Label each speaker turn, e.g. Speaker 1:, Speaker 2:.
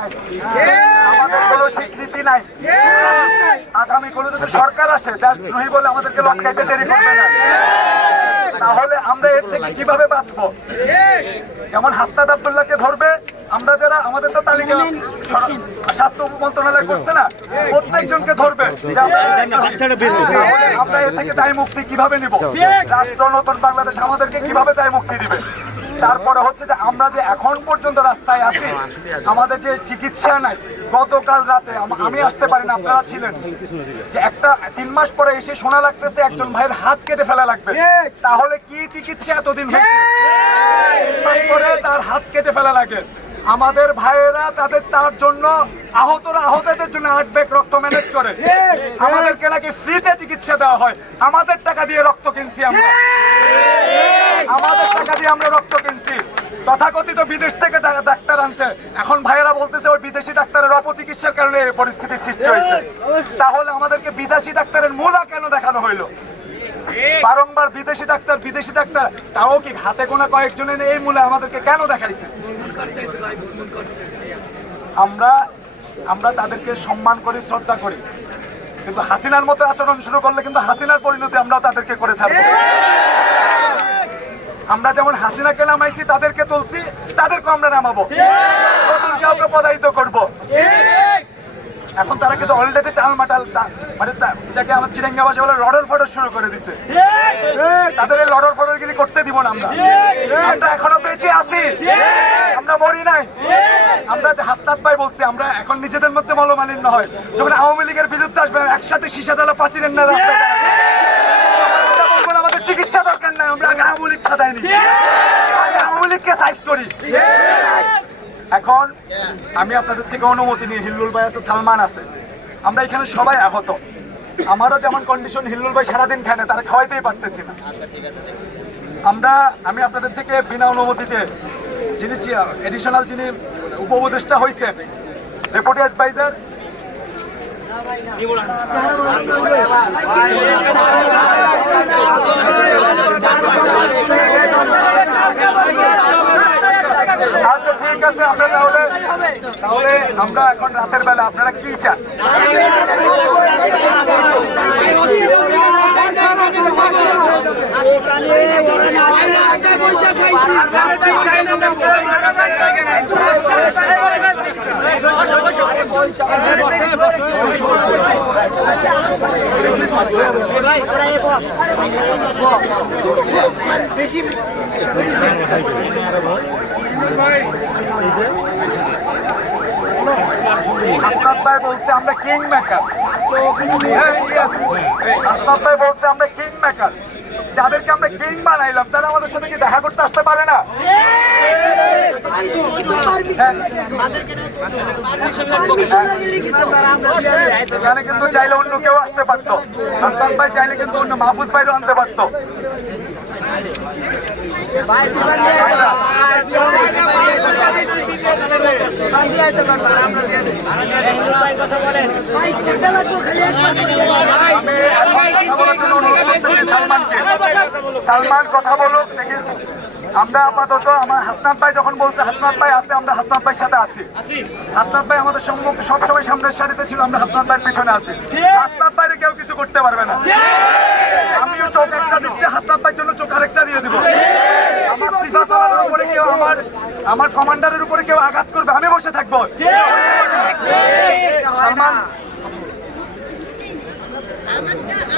Speaker 1: নাই আমাদের কোনো স্বীকৃতি নাই। আগামী কোনো যদি সরকার আসে দেশদ্রোহী বলে আমাদেরকে লটকাইতে দেরি করবে না। তাহলে আমরা এর থেকে কীভাবে বাঁচবো? যেমন হাসনাদ আব্দুল্লাহকে ধরবে আমরা যারা আমাদের তো তালিকা স্বাস্থ্য মন্ত্রণালয় করছে না প্রত্যেকজনকে ধরবে আমরা আমরা এর থেকে দায় মুক্তি কীভাবে নিব? রাষ্ট্র নতুন বাংলাদেশ আমাদেরকে কীভাবে দায় মুক্তি দিবে? তারপরে হচ্ছে যে আমরা যে এখন পর্যন্ত রাস্তায় আছি, আমাদের যে চিকিৎসা নাই, গতকাল রাতে আমি আসতে পারি না, আপনারা ছিলেন। যে একটা তিন মাস পরে এসে শোনা লাগতেছে একজন ভাইয়ের হাত কেটে ফেলা লাগবে। তাহলে কি চিকিৎসা এতদিন হয়েছে? পরে তার হাত কেটে ফেলা লাগে। আমাদের ভাইয়েরা তাদের তার জন্য আহতরা আহতদের জন্য আট ব্যাগ রক্ত ম্যানেজ করে। আমাদেরকে নাকি ফ্রিতে চিকিৎসা দেওয়া হয়। আমাদের টাকা দিয়ে রক্ত কিনছি আমরা। আমরা রক্ত কিনছি। তথাকথিত বিদেশ থেকে ডাক্তার আনছে। এখন ভাইয়েরা বলতেছে ওই বিদেশি ডাক্তারের অপচিকিৎসার কারণে এই পরিস্থিতির সৃষ্টি হয়েছে। তাহলে আমাদেরকে বিদেশি ডাক্তারের মূলা কেন দেখানো হইল? বারংবার বিদেশি ডাক্তার বিদেশি ডাক্তার তাও কি হাতে গোনা কয়েকজনের এই মূলে আমাদেরকে কেন দেখাইছে? আমরা আমরা তাদেরকে সম্মান করি শ্রদ্ধা করি। কিন্তু হাসিনার মতো আচরণ শুরু করলে কিন্তু হাসিনার পরিণতি আমরা তাদেরকে করে ছাড়বো। আমরা যেমন হাসিনাকে নামাইছি, তাদেরকে তুলছি, তাদেরকে আমরা নামাবো। কাউকে পদায়িত করব। এখন তারা কিন্তু অলরেডি টালমাটাল টা- মানে এটাকে আমার চিরাঙ্গা ভাষা বলে লড়র ফটর শুরু করে দিচ্ছে তাদের এই লড়র ফটরগিরি করতে দিব না আমরা। আমরা এখনও বেঁচে আছি। আমরা মরি নাই। আমরা যে হাস্তাত ভাই বলছি, আমরা এখন নিজেদের মধ্যে মলমালিন্য হয়। যখন আওয়ামী লীগের বিরুদ্ধে আসবে, একসাথে সীসা ডালা পাচিরেন না রাস্তায় দাঁড়াবে। আমরা বলব না, আমাদের চিকিৎসা দরকার নাই আমরা আগে আওয়ামী লীগ খাতাইনি আগে আওয়ামী লীগকে সাইজ করি এখন আমি আপনাদের থেকে অনুমতি নিয়ে হিল্লুল ভাই আছে সালমান আছে। আমরা এখানে সবাই আহত। আমারও যেমন কন্ডিশন হিল্লুল ভাই সারাদিন খায় না তারা খাওয়াইতেই পারতেছি না। আমরা আমি আপনাদের থেকে বিনা অনুমতিতে যিনি এডিশনাল যিনি উপদেষ্টা হয়েছেন ডেপুটি অ্যাডভাইজার আচ্ছা ঠিক আছে আমরা তাহলে তাহলে আমরা এখন রাতের বেলা আপনারা কি চান আমরা মেকার আমরা মেকার যাদেরকে আমরা কিং বানাইলাম তারা আমাদের সাথে কি দেখা করতে আসতে পারে না। এখানে কিন্তু চাইলে অন্য কেউ আসতে পারতো। আসনাদ ভাই চাইলে কিন্তু অন্য মাহফুজ ভাইরও আনতে পারতো। সালমান কথা বলুক দেখি। আমরা আপাতত আমার হাসনাত ভাই যখন বলছে হাসনাত ভাই আছে আমরা হাসনাত ভাইয়ের সাথে আছি। হাসনাত ভাই আমাদের সম্মুখে সবসময় সামনের সারিতে ছিল আমরা হাসনাত ভাইয়ের পিছনে আছি। হাসনাত ভাইরে কেউ কিছু করতে পারবে না। আমিও চোখ একটা দিচ্ছি হাসনাত ভাইয়ের জন্য চোখ আরেকটা দিয়ে দিব। আমার সিফা উপরে কেউ আমার আমার কমান্ডারের উপরে কেউ আঘাত করবে আমি বসে থাকব। সালমান।